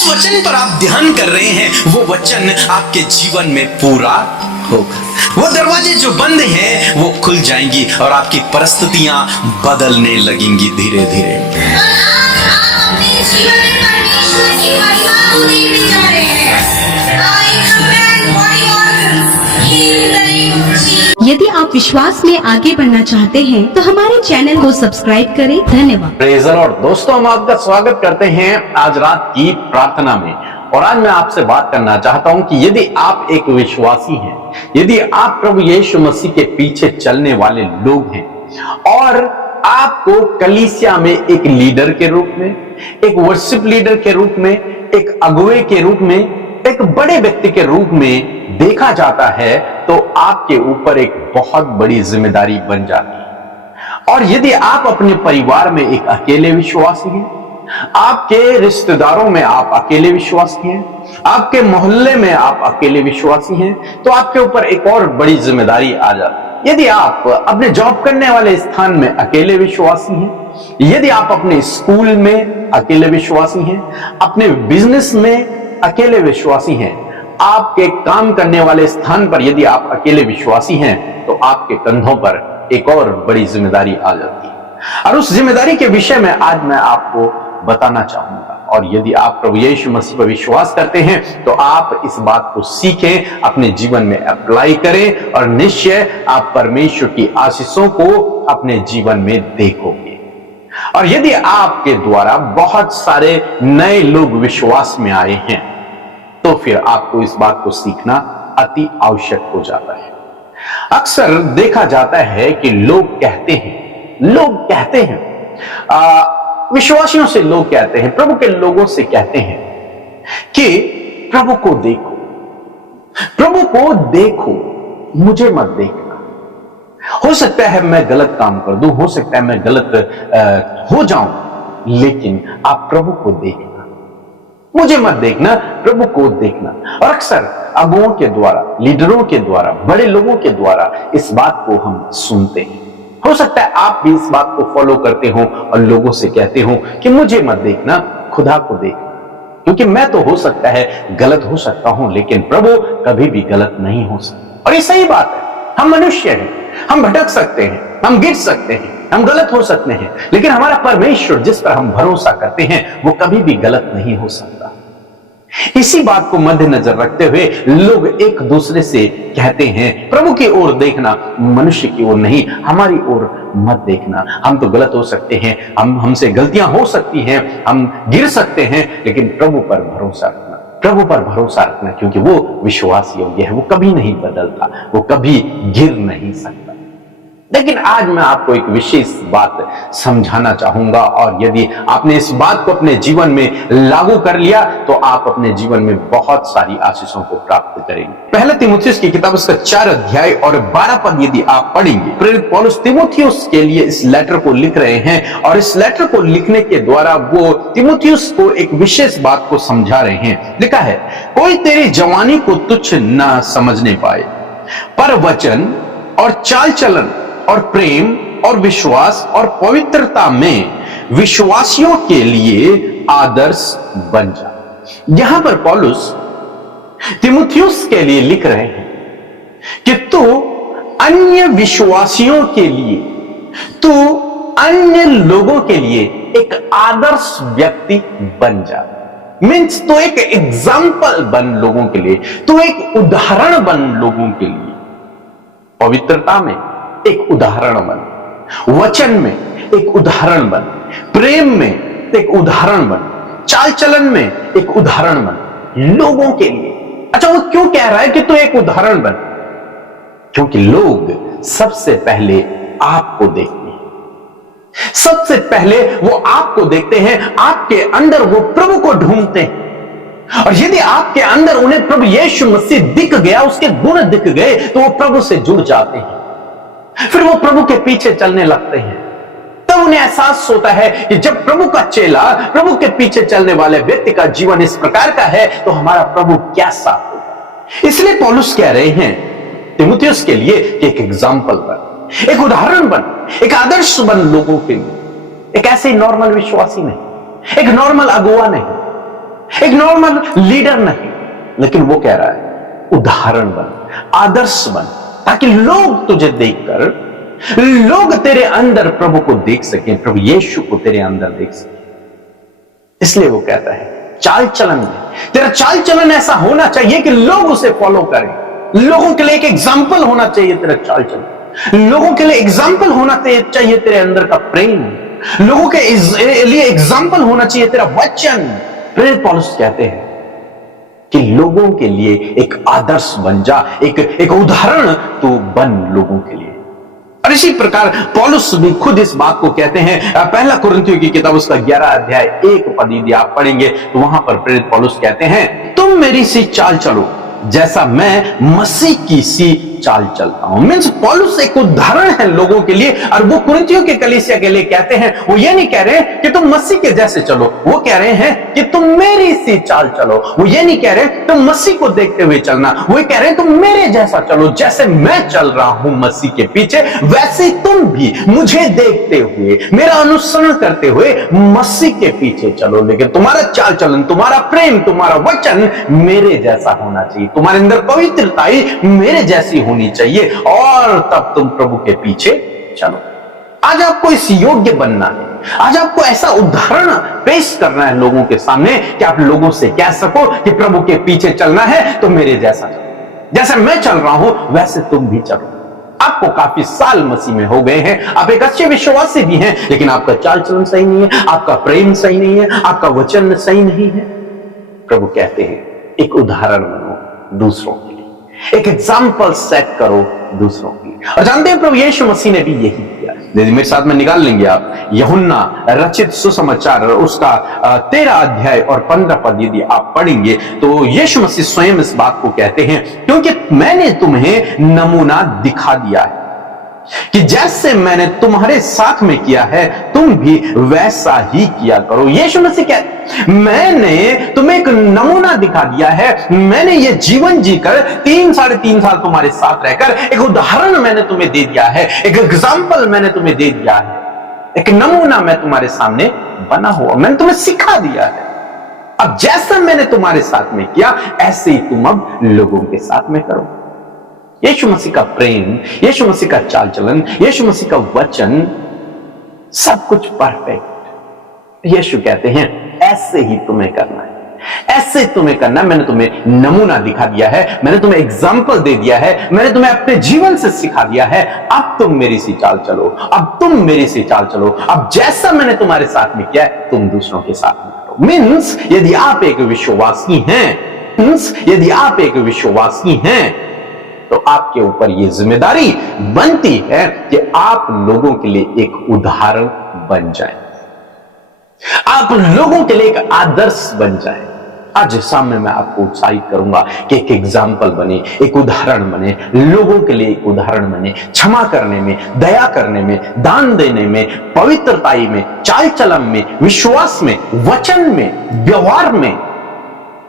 जिस वचन पर आप ध्यान कर रहे हैं वो वचन आपके जीवन में पूरा होगा। वो दरवाजे जो बंद हैं वो खुल जाएंगी और आपकी परिस्थितियां बदलने लगेंगी धीरे धीरे। अपने जीवन में परमेश्वर की महिमा को देखने जा रहे हैं। यदि आप विश्वास में आगे बढ़ना चाहते हैं तो हमारे चैनल को सब्सक्राइब करें। धन्यवाद। Praise the Lord. दोस्तों, हम आपका स्वागत करते हैं आज रात की प्रार्थना में। और आज मैं आपसे बात करना चाहता हूं कि यदि आप एक विश्वासी हैं, यदि आप प्रभु यीशु मसीह के पीछे चलने वाले लोग हैं और आपको कलीसिया में एक लीडर के रूप में, एक वर्शिप लीडर के रूप में, एक अगुवे के रूप में, एक बड़े व्यक्ति के रूप में देखा जाता है, तो आपके ऊपर एक बहुत बड़ी जिम्मेदारी बन जाती है। और यदि आप अपने परिवार में एक अकेले विश्वासी हैं, आपके रिश्तेदारों में आप अकेले विश्वासी हैं, आपके मोहल्ले में आप अकेले विश्वासी हैं, तो आपके ऊपर एक और बड़ी जिम्मेदारी आ जाती है। यदि आप अपने जॉब करने वाले स्थान में अकेले विश्वासी हैं, यदि आप अपने स्कूल में अकेले विश्वासी हैं, अपने बिजनेस में अकेले विश्वासी हैं, आपके काम करने वाले स्थान पर यदि आप अकेले विश्वासी हैं, तो आपके कंधों पर एक और बड़ी जिम्मेदारी आ जाती है। और उस जिम्मेदारी के विषय में आज मैं आपको बताना चाहूंगा। और यदि आप प्रभु यीशु मसीह पर विश्वास करते हैं तो आप इस बात को सीखें, अपने जीवन में अप्लाई करें और निश्चय आप परमेश्वर की आशीषों को अपने जीवन में देखोगे। और यदि आपके द्वारा बहुत सारे नए लोग विश्वास में आए हैं तो फिर आपको इस बात को सीखना अति आवश्यक हो जाता है। अक्सर देखा जाता है कि लोग कहते हैं विश्वासियों से लोग कहते हैं, प्रभु के लोगों से कहते हैं कि प्रभु को देखो, मुझे मत देखना। हो सकता है मैं गलत काम कर दूं, हो सकता है मैं गलत हो जाऊं, लेकिन आप प्रभु को देखना, मुझे मत देखना, प्रभु को देखना। और अक्सर अगुओं के द्वारा, लीडरों के द्वारा, बड़े लोगों के द्वारा इस बात को हम सुनते हैं। हो सकता है आप भी इस बात को फॉलो करते हो और लोगों से कहते हो कि मुझे मत देखना, खुदा को देखना, क्योंकि मैं तो हो सकता है गलत हो सकता हूं, लेकिन प्रभु कभी भी गलत नहीं हो सकता। और ये सही बात है। हम मनुष्य हैं, हम भटक सकते हैं, हम गिर सकते हैं, हम गलत हो सकते हैं, लेकिन हमारा परमेश्वर जिस पर हम भरोसा करते हैं वो कभी भी गलत नहीं हो सकता। इसी बात को मद्देनजर रखते हुए लोग एक दूसरे से कहते हैं, प्रभु की ओर देखना, मनुष्य की ओर नहीं, हमारी ओर मत देखना। हम तो गलत हो सकते हैं, हमसे गलतियां हो सकती हैं, हम गिर सकते हैं, लेकिन प्रभु पर भरोसा रखना, प्रभु पर भरोसा रखना, क्योंकि वो विश्वास योग्य है, वो कभी नहीं बदलता, वो कभी गिर नहीं सकता। लेकिन आज मैं आपको एक विशेष बात समझाना चाहूंगा, और यदि आपने इस बात को अपने जीवन में लागू कर लिया तो आप अपने जीवन में बहुत सारी आशीषों को प्राप्त करेंगे। पहले तीमुथियुस की किताब उसका 4 अध्याय और 12 पद यदि आप पढ़ेंगे, प्रेरित पौलुस तीमुथियुस के लिए इस लेटर को लिख रहे हैं, और इस लेटर को लिखने के द्वारा वो तीमुथियुस को एक विशेष बात को समझा रहे हैं। लिखा है, कोई तेरी जवानी को तुच्छ ना समझने पाए, पर वचन और चाल चलन और प्रेम और विश्वास और पवित्रता में विश्वासियों के लिए आदर्श बन जा। यहां पर पौलुस तीमुथियुस के लिए लिख रहे हैं कि तू अन्य विश्वासियों के लिए, तू अन्य लोगों के लिए एक आदर्श व्यक्ति बन जा। मीन्स तू एक एग्जाम्पल बन लोगों के लिए, तू एक उदाहरण बन लोगों के लिए। पवित्रता में एक उदाहरण बन, वचन में एक उदाहरण बन, प्रेम में एक उदाहरण बन, चाल चलन में एक उदाहरण बन लोगों के लिए। अच्छा, वो क्यों कह रहा है कि तू एक उदाहरण बन? क्योंकि लोग सबसे पहले आपको देखते हैं, सबसे पहले वो आपको देखते हैं, आपके अंदर वो प्रभु को ढूंढते हैं। और यदि आपके अंदर उन्हें प्रभु यीशु मसीह दिख गया, उसके गुण दिख गए, तो वो प्रभु से जुड़ जाते हैं, फिर वो प्रभु के पीछे चलने लगते हैं। तब उन्हें एहसास होता है कि जब प्रभु का चेला, प्रभु के पीछे चलने वाले व्यक्ति का जीवन इस प्रकार का है, तो हमारा प्रभु कैसा होगा। इसलिए पौलुस कह रहे हैं तीमुथियुस के लिए कि एक एग्जाम्पल बन, एक उदाहरण बन, एक आदर्श बन लोगों के लिए। एक ऐसे नॉर्मल विश्वासी नहीं, एक नॉर्मल अगुवा नहीं, एक नॉर्मल लीडर नहीं, लेकिन वो कह रहा है उदाहरण बन, आदर्श बन, ताकि लोग तुझे देखकर, लोग तेरे अंदर प्रभु को देख सकें, प्रभु यीशु को तेरे अंदर देख सकें। इसलिए वो कहता है चाल चलन में तेरा चाल चलन ऐसा होना चाहिए कि लोग उसे फॉलो करें। लोगों के लिए एक एग्जाम्पल होना चाहिए तेरा चाल चलन, लोगों के लिए एग्जाम्पल होना चाहिए तेरे अंदर का प्रेम, लोगों के लिए एग्जाम्पल होना चाहिए तेरा वचन। प्रेरित पौलुस कहते हैं कि लोगों के लिए एक आदर्श बन जा, एक उदाहरण तू बन लोगों के लिए। और इसी प्रकार पौलुस भी खुद इस बात को कहते हैं। पहला कुरिन्थियों की किताब उसका 11 अध्याय 1 पद यदि आप पढ़ेंगे तो वहां पर प्रेरित पौलुस कहते हैं तुम मेरी सी चाल चलो जैसा मैं मसीह की सी चाल चलता हूं। मीन्स पौलुस एक उदाहरण है लोगों के लिए, और वो कुरिन्थियों के कलीसिया के लिए कहते हैं, वो ये नहीं कह रहे कि तुम मसीह के जैसे चलो, वो कह रहे हैं कि तुम मेरी सी चाल चलो। वो ये नहीं कह रहे तुम मसीह को देखते हुए चलना, वो कह रहे हैं तुम मेरे जैसा चलो, जैसे मैं चल रहा हूं मसीह के पीछे वैसे तुम भी मुझे देखते हुए, मेरा अनुसरण करते हुए मसीह के पीछे चलो। लेकिन तुम्हारा चाल चलन, तुम्हारा प्रेम, तुम्हारा वचन मेरे जैसा होना चाहिए, तुम्हारे अंदर पवित्रता मेरे जैसी होनी चाहिए, और तब तुम प्रभु के पीछे चलो। आज आपको इस योग्य बनना है, आज आपको ऐसा उदाहरण पेश करना है लोगों के सामने कि आप लोगों से कह सको कि प्रभु के पीछे चलना है तो मेरे जैसा चलो, जैसे मैं चल रहा हूं वैसे तुम भी चलो। आपको काफी साल मसीह में हो गए हैं, आप एक अच्छे विश्वासी भी हैं, लेकिन आपका चाल चलन सही नहीं है, आपका प्रेम सही नहीं है, आपका वचन सही नहीं है। प्रभु कहते हैं एक उदाहरण बनो दूसरों के लिए, एक एग्जाम्पल सेट करो दूसरों की। और जानते हैं प्रभु यीशु मसीह ने भी यही किया। मेरे साथ में निकाल लेंगे आप यूहन्ना रचित सुसमाचार उसका 13 अध्याय और 15 पद यदि आप पढ़ेंगे तो यीशु मसीह स्वयं इस बात को कहते हैं, क्योंकि मैंने तुम्हें नमूना दिखा दिया है कि जैसे मैंने तुम्हारे साथ में किया है तुम भी वैसा ही किया करो। यीशु मसीह कहते मैंने तुम्हें एक नमूना दिखा दिया है, मैंने ये जीवन जीकर 3-3.5 साल तुम्हारे साथ रहकर एक उदाहरण मैंने तुम्हें दे दिया है, एक एग्जाम्पल मैंने तुम्हें दे दिया है, एक नमूना मैं तुम्हारे सामने बना हुआ, मैंने तुम्हें सिखा दिया है। अब जैसा मैंने तुम्हारे साथ में किया ऐसे ही तुम अब लोगों के साथ में करो। यीशु मसीह का प्रेम, यीशु मसीह का चाल चलन, यीशु मसीह का वचन सब कुछ परफेक्ट। यीशु कहते हैं ऐसे ही तुम्हें करना है, ऐसे तुम्हें करना है। मैंने तुम्हें नमूना दिखा दिया है, मैंने तुम्हें एग्जाम्पल दे दिया है, मैंने तुम्हें अपने जीवन से सिखा दिया है। अब तुम मेरी सी चाल चलो, अब तुम मेरी सी चाल चलो, अब जैसा मैंने तुम्हारे साथ में किया है तुम दूसरों के साथ में करो। मीन्स यदि आप एक विश्वासी हैं, यदि आप एक विश्वासी हैं तो आपके ऊपर यह जिम्मेदारी बनती है कि आप लोगों के लिए एक उदाहरण बन जाएं, आप लोगों के लिए एक आदर्श बन जाएं। आज सामने मैं आपको उत्साहित करूंगा कि एक एग्जाम्पल बने, एक उदाहरण बने, लोगों के लिए एक उदाहरण बने, क्षमा करने में, दया करने में, दान देने में, पवित्रताई में, चाल चलन में, विश्वास में, वचन में, व्यवहार में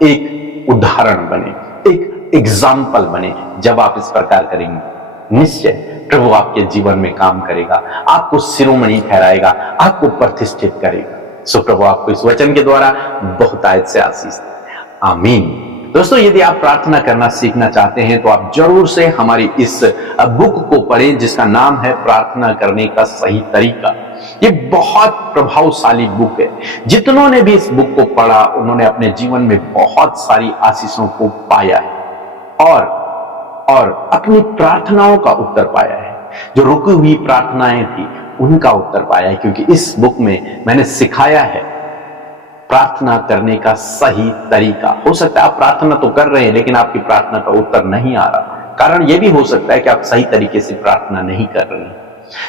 एक उदाहरण बने, एक एग्जाम्पल बने। जब आप इस प्रकार करेंगे निश्चय प्रभु आपके जीवन में काम करेगा, आपको शिरोमणि ठहराएगा, आपको प्रतिष्ठित करेगा। सो प्रभु आपको इस वचन के द्वारा बहुतायत से आशीष दे। आमीन। दोस्तों यदि आप प्रार्थना करना सीखना चाहते हैं तो आप जरूर से हमारी इस बुक को पढ़ें जिसका नाम है प्रार्थना करने का सही तरीका। ये बहुत प्रभावशाली बुक है। जितनों ने भी इस बुक को पढ़ा उन्होंने अपने जीवन में बहुत सारी आशीषों को पाया है और अपनी प्रार्थनाओं का उत्तर पाया है। जो रुकी हुई प्रार्थनाएं थी उनका उत्तर पाया है, क्योंकि इस बुक में मैंने सिखाया है प्रार्थना करने का सही तरीका। हो सकता है आप प्रार्थना तो कर रहे हैं लेकिन आपकी प्रार्थना का उत्तर नहीं आ रहा। कारण यह भी हो सकता है कि आप सही तरीके से प्रार्थना नहीं कर रहे हैं।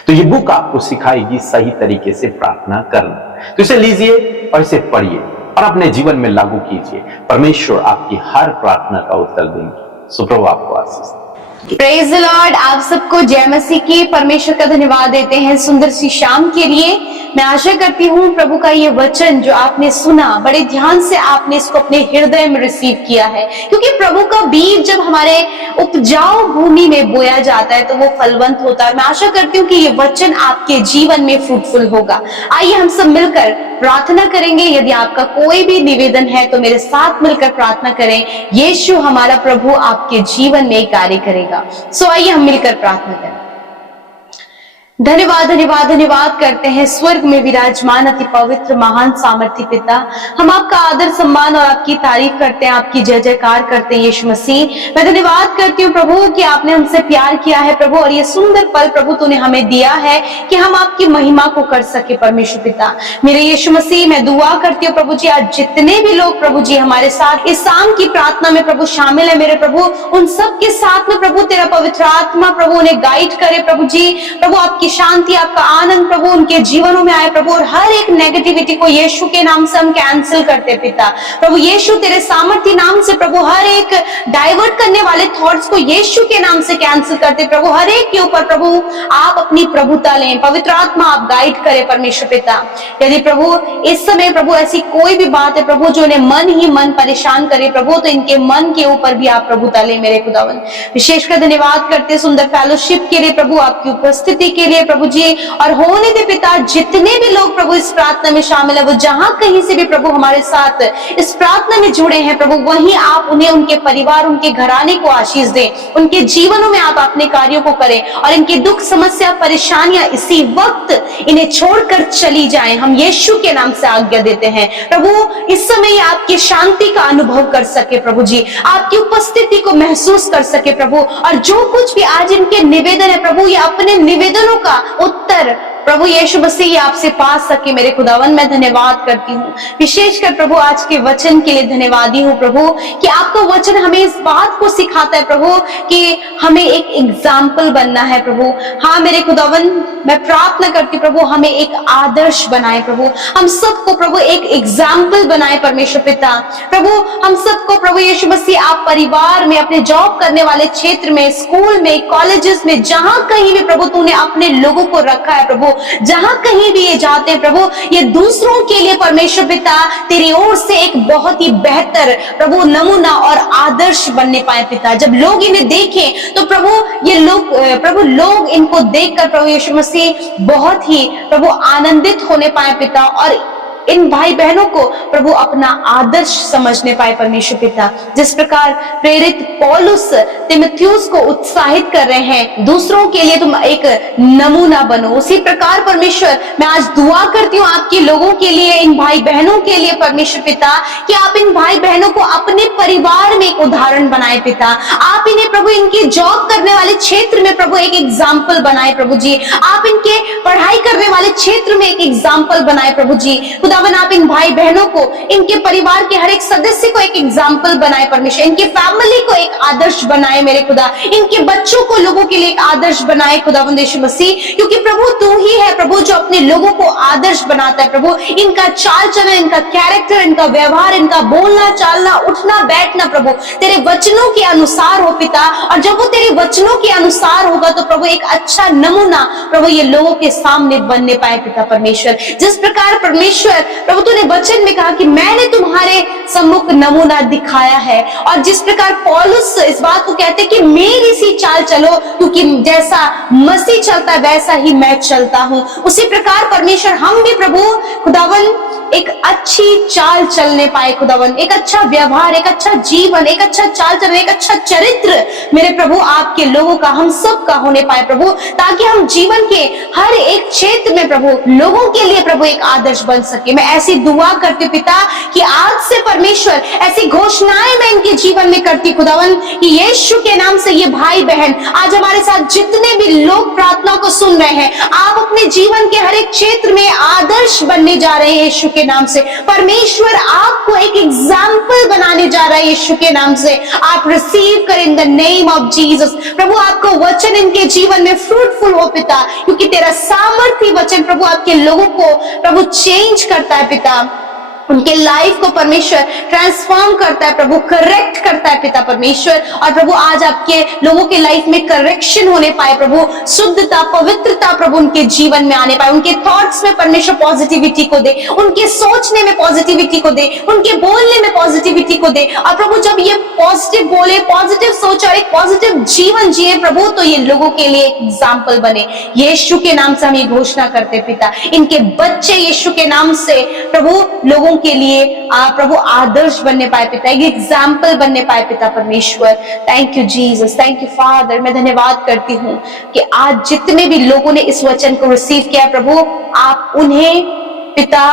तो ये बुक आपको सिखाएगी सही तरीके से प्रार्थना करना। तो इसे लीजिए और इसे पढ़िए और अपने जीवन में लागू कीजिए। परमेश्वर आपकी हर प्रार्थना का उत्तर देंगे। सुप्रभु आपको आशीष। Praise the Lord. आप सबको जय मसीह की। परमेश्वर का धन्यवाद देते हैं सुंदर सी शाम के लिए। मैं आशा करती हूँ प्रभु का ये वचन जो आपने सुना बड़े ध्यान से आपने इसको अपने हृदय में रिसीव किया है, क्योंकि प्रभु का बीज जब हमारे उपजाऊ भूमि में बोया जाता है तो वो फलवंत होता है। मैं आशा करती हूँ कि ये वचन आपके जीवन में फ्रूटफुल होगा। आइए हम सब मिलकर प्रार्थना करेंगे। यदि आपका कोई भी निवेदन है तो मेरे साथ मिलकर प्रार्थना करें। यीशु हमारा प्रभु आपके जीवन में कार्य करेगा। सो आइए हम मिलकर प्रार्थना करें। धन्यवाद धन्यवाद धन्यवाद करते हैं स्वर्ग में विराजमान अति पवित्र महान सामर्थ्य पिता। हम आपका आदर सम्मान और आपकी तारीफ करते हैं, आपकी जय जयकार करते हैं यीशु मसीह। मैं धन्यवाद करती हूँ प्रभु कि आपने हमसे प्यार किया है प्रभु, और ये सुंदर पल प्रभु तूने हमें दिया है कि हम आपकी महिमा को कर सके परमेश्वर पिता। मेरे यीशु मसीह मैं दुआ करती हूँ प्रभु जी, आज जितने भी लोग प्रभु जी हमारे साथ इस शाम की प्रार्थना में प्रभु शामिल है मेरे प्रभु, उन सब के साथ में प्रभु तेरा पवित्र आत्मा प्रभु उन्हें गाइड करे प्रभु जी। प्रभु आपकी शांति आपका आनंद प्रभु उनके जीवनों में आए प्रभु, और हर एक नेगेटिविटी को यीशु के नाम से हम कैंसिल करते पिता। प्रभु यीशु तेरे सामर्थ्य नाम से प्रभु हर एक डाइवर्ट करने वाले थॉट्स को यीशु के नाम से कैंसिल करते प्रभु। हर एक के ऊपर प्रभु आप अपनी प्रभुता लें, पवित्र आत्मा आप गाइड करें परमेश्वर पिता। यदि प्रभु इस समय प्रभु ऐसी कोई भी बात है प्रभु जो इन्हें मन ही मन परेशान करे प्रभु, तो इनके मन के ऊपर भी आप प्रभुता लें मेरे खुदावन। विशेषकर धन्यवाद करते सुंदर फेलोशिप के लिए प्रभु, आपकी उपस्थिति के लिए प्रभु जी, और होने दे पिता जितने भी लोग प्रभु इस प्रार्थना में शामिल है, वो जहां कहीं से भी प्रभु हमारे साथ इस प्रार्थना में जुड़े हैं प्रभु, वहीं आप उन्हें उनके परिवार उनके घराने को आशीष दें, उनके जीवनों में आप अपने कार्यों को करें, और इनकी दुख समस्या परेशानियां इसी वक्त इन्हें छोड़कर चली जाएं। हम यीशु के नाम से आज्ञा देते हैं प्रभु, इस समय आपकी शांति का अनुभव कर सके प्रभु जी, आपकी उपस्थिति को महसूस कर सके प्रभु, और जो कुछ भी आज इनके निवेदन है प्रभु, ये अपने निवेदनों का उत्तर प्रभु यीशु मसीह आपसे पा सके मेरे खुदावन। मैं धन्यवाद करती हूँ विशेषकर प्रभु आज के वचन के लिए धन्यवादी हूँ प्रभु, कि आपका वचन हमें इस बात को सिखाता है प्रभु कि हमें एक एग्जाम्पल बनना है प्रभु। हाँ मेरे खुदावन, मैं प्रार्थना करती हूँ प्रभु हमें एक आदर्श बनाए प्रभु, हम सबको प्रभु एक एग्जाम्पल बनाए परमेश्वर पिता। प्रभु हम सबको प्रभु यीशु मसीह आप परिवार में, अपने जॉब करने वाले क्षेत्र में, स्कूल में, कॉलेजेस में, जहां कहीं भी प्रभु तूने अपने लोगों को रखा है प्रभु, जहां कहीं भी ये जाते हैं प्रभु, ये दूसरों के लिए परमेश्वर पिता तेरी ओर से एक बहुत ही बेहतर प्रभु नमूना और आदर्श बनने पाए पिता। जब लोग इन्हें देखें तो प्रभु ये लोग इनको देखकर प्रभु यीशु मसीह बहुत ही प्रभु आनंदित होने पाए पिता, और इन भाई बहनों को प्रभु अपना आदर्श समझने पाए परमेश्वर पिता। जिस प्रकार प्रेरित पौलुस तिमुथियुस को उत्साहित कर रहे हैं, दूसरों के लिए तुम एक नमूना बनो, उसी प्रकार परमेश्वर मैं आज दुआ करती हूँ आपके लोगों के लिए, इन भाई बहनों के लिए परमेश्वर पिता, कि आप इन भाई बहनों को अपने परिवार में एक उदाहरण बनाए पिता। आप इन्हें प्रभु इनके जॉब करने वाले क्षेत्र में प्रभु एक एग्जाम्पल बनाए प्रभु जी, आप इनके पढ़ाई करने वाले क्षेत्र में एक एग्जाम्पल बनाए प्रभु जी। खुदावन आप इन भाई बहनों को, इनके परिवार के हर एक सदस्य को एक एग्जाम्पल बनाए परमेश्वर, इनके फैमिली को एक आदर्श बनाए मेरे खुदा, इनके बच्चों को लोगों के लिए एक आदर्श बनाए खुदावंद यीशु मसीह, क्योंकि प्रभु तू ही है प्रभु जो अपने लोगों को आदर्श बनाता है प्रभु। इनका चाल चलन, इनका कैरेक्टर, इनका व्यवहार, इनका बोलना चालना, उठना बैठना प्रभु तेरे वचनों के अनुसार हो पिता, और जब वो तेरे वचनों के अनुसार होगा तो प्रभु एक अच्छा नमूना प्रभु ये लोगों के सामने बनने पाए पिता परमेश्वर। जिस प्रकार परमेश्वर प्रभु तूने वचन में कहा कि मैंने तुम्हारे सम्मुख नमूना दिखाया है, और जिस प्रकार पौलुस इस बात को कहते कि मेरी सी चाल चलो, क्योंकि जैसा मसीह चलता है वैसा ही मैं चलता हूँ, उसी प्रकार परमेश्वर हम भी प्रभु खुदावन एक अच्छी चाल चलने पाए खुदावन, एक अच्छा व्यवहार, एक अच्छा जीवन, एक अच्छा चाल चलन, एक अच्छा चरित्र मेरे प्रभु आपके लोगों का, हम सब का होने पाए प्रभु, ताकि हम जीवन के हर एक क्षेत्र में प्रभु लोगों के लिए प्रभु एक आदर्श बन सके। मैं ऐसी दुआ करती पिता कि आज से परमेश्वर ऐसी घोषणाएं मैं इनके जीवन में करती खुदावन, कि यीशु के नाम से ये भाई बहन आज हमारे साथ जितने भी लोग प्रार्थना को सुन रहे हैं, आप अपने जीवन के हर एक क्षेत्र में आदर्श बनने जा रहे हैं यीशु के नाम से। परमेश्वर आपको एक एग्जाम्पल बनाने जा रहा है यीशु के नाम से। आप रिसीव करें in the name of Jesus. प्रभु आपको वचन इनके जीवन में फ्रूटफुल हो पिता, क्योंकि तेरा सामर्थ्य वचन प्रभु आपके लोगों को प्रभु चेंज करता है पिता। उनके लाइफ को परमेश्वर ट्रांसफॉर्म करता है प्रभु, करेक्ट करता है पिता परमेश्वर। और प्रभु आज आपके लोगों के लाइफ में करेक्शन होने पाए प्रभु, शुद्धता पवित्रता प्रभु उनके जीवन में आने पाए, उनके थॉट्स में परमेश्वर पॉजिटिविटी को दे, उनके सोचने में पॉजिटिविटी को दे, उनके बोलने में पॉजिटिविटी को दे। और प्रभु जब ये पॉजिटिव बोले, पॉजिटिव सोच और एक पॉजिटिव जीवन जिए प्रभु, तो ये लोगों के लिए एक एग्जाम्पल बने। यीशु के नाम से हम ये घोषणा करते पिता, इनके बच्चे यीशु के नाम से प्रभु लोगों के लिए प्रभु आदर्श बनने पाए पिता, एक एग्जाम्पल बनने पाए पिता परमेश्वर। Thank you Jesus, thank you father. मैं धन्यवाद करती हूँ कि आज जितने भी लोगों ने इस वचन को रिसीव किया प्रभु, आप उन्हें पिता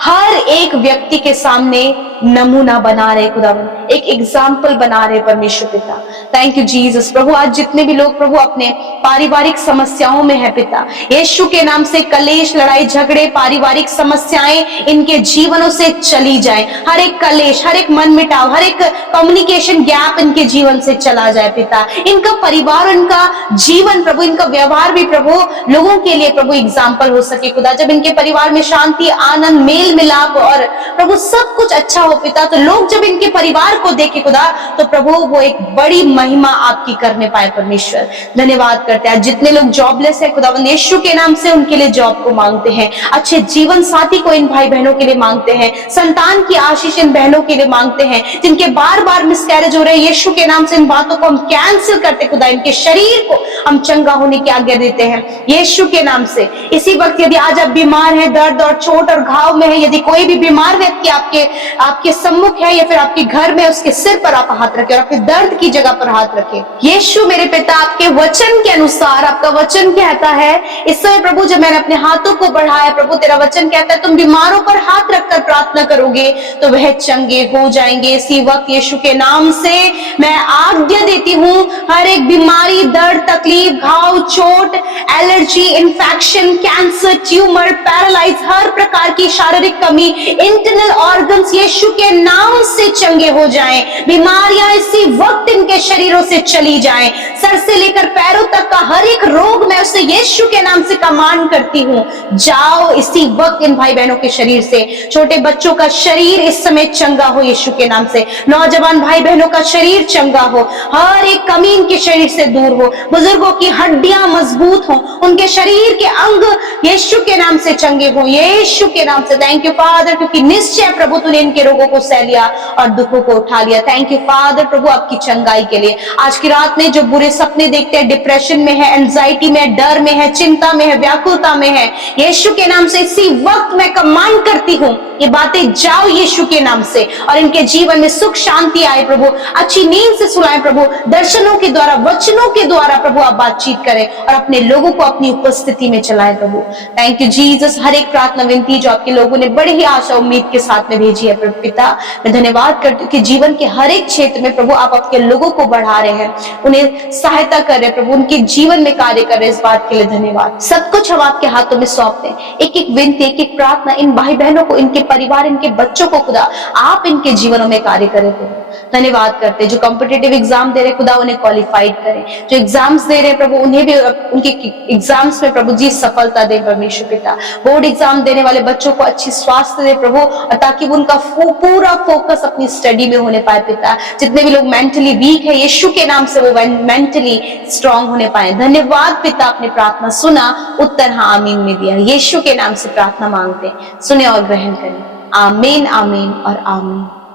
हर एक व्यक्ति के सामने नमूना बना रहे खुदावन, एक एग्जाम्पल बना रहे परमेश्वर पिता। Thank you Jesus. प्रभु आज जितने भी लोग प्रभु अपने पारिवारिक समस्याओं में है पिता, यीशु के नाम से कलेश, लड़ाई झगड़े, पारिवारिक समस्याएं इनके जीवनों से चली जाए। हर एक कलेश, हर एक मन मिटाव, हर एक कम्युनिकेशन गैप इनके जीवन से चला जाए पिता। इनका परिवार, इनका जीवन प्रभु, इनका व्यवहार भी प्रभु लोगों के लिए प्रभु एग्जाम्पल हो सके खुदा। जब इनके परिवार में शांति, आनंद, मेल मिलाप और प्रभु सब कुछ अच्छा हो पिता, तो लोग जब इनके परिवार को देखे खुदा, तो प्रभु वो एक बड़ी महिमा आपकी करने पाए परमेश्वर। धन्यवाद करते हैं। जितने लोग जॉबलेस है खुदावंद, यीशु के नाम से उनके लिए जॉब को मांगते हैं, अच्छे जीवन साथी को इन भाई बहनों के लिए मांगते हैं, संतान की आशीष इन बहनों के लिए मांगते हैं, जिनके बार बार मिसकैरेज हो रहे हैं, यीशु के नाम से इन बातों को हम कैंसिल करते खुदा, इनके शरीर को हम चंगा होने की आज्ञा देते हैं यीशु के नाम से। इसी वक्त यदि आज आप बीमार हैं, दर्द और चोट और घाव में है, यदि कोई भी बीमार व्यक्ति आपके सम्मुख है या फिर आपके घर में, उसके सिर पर आप हाथ रखें और अपने दर्द की जगह पर हाथ रखें। यीशु मेरे पिता, आपके वचन के अनुसार, आपका वचन कहता है इस समय प्रभु जब मैंने अपने हाथों को बढ़ाया प्रभु, तेरा वचन कहता है तुम बीमारों पर हाथ रखकर प्रार्थना करोगे तो वह चंगे हो जाएंगे। इसी वक्त यीशु के नाम से मैं आज्ञा देती हूँ, हर एक बीमारी, दर्द, तकलीफ, घाव, चोट, allergy, infection, cancer, tumour, paralyse, हर प्रकार की शारीरिक कमी, इंटरनल ऑर्गन्स यीशु के नाम से चंगे हो जाएं। बीमारियां इसी वक्त इनके शरीरों से चली जाएं। सर से लेकर पैरों तक का हर एक रोग मैं उसे यीशु के नाम से कमांड करती हूँ, जाओ इसी वक्त इन भाई बहनों के शरीर से। छोटे बच्चों का शरीर इस समय चंगा हो यीशु के नाम से, नौजवान भाई बहनों का शरीर चंगा हो, हर एक कमी इनके शरीर से दूर हो, बुजुर्गों की हड्डियां मजबूत हो, उनके शरीर के अंग यीशु के नाम से चंगे हो, यीशु के नाम से। थैंक यू फादर, क्योंकि निश्चय प्रभु तूने इनके रोगों को सह लिया और दुखों को उठा लिया। थैंक यू फादर प्रभु आपकी चंगाई के लिए। आज की रात में जो बुरे सपने देखते हैं, डिप्रेशन में है, एंजाइटी में, डर में है, चिंता में है, व्याकुलता में है, यीशु के नाम से इसी वक्त मैं कमांड करती हूँ ये बातें जाओ यीशु के नाम से, और इनके जीवन में सुख शांति आए प्रभु, अच्छी नींद से सुलाएं प्रभु, दर्शनों के द्वारा, वचनों के द्वारा प्रभु आप बातचीत करें और अपने लोगों को अपनी उपस्थिति में चलाएं प्रभु। Thank you Jesus. हर एक प्रार्थना विनती जो आपके लोगों ने बड़ी ही आशा उम्मीद के साथ में भेजी है प्रभु पिता, मैं धन्यवाद करती हूँ कि जीवन के हर एक क्षेत्र में प्रभु आप आपके लोगों को बढ़ा रहे हैं, उन्हें सहायता कर रहे हैं प्रभु, उनके जीवन में कार्य कर रहे हैं। इस बात के लिए धन्यवाद। सब कुछ हम आपके हाथों में सौंपते हैं। एक एक विनती, एक एक प्रार्थना इन भाई बहनों को, इनके परिवार, इनके बच्चों को खुदा आप इनके जीवनों में कार्य करें प्रभु। धन्यवाद करते हैं जो कॉम्पिटिटिव एग्जाम दे रहे खुदा उन्हें क्वालिफाइड करें, जो एग्जाम्स दे रहे प्रभु उन्हें भी उनके एग्जाम्स में प्रभु जी सफलता दे परमेश्वर पिता। बोर्ड एग्जाम देने वाले बच्चों को अच्छी स्वास्थ्य दे प्रभु, और ताकि वो उनका पूरा फोकस अपनी स्टडी में होने पाए पिता। जितने भी लोग मेंटली वीक है यीशु के नाम से वो मेंटली स्ट्रांग होने पाए। धन्यवाद पिता, अपनी प्रार्थना सुना, उत्तर हाँ आमीन में दिया। यीशु के नाम से प्रार्थना मांगते हैं, सुने और ग्रहण करें। आमीन, आमीन और आमीन।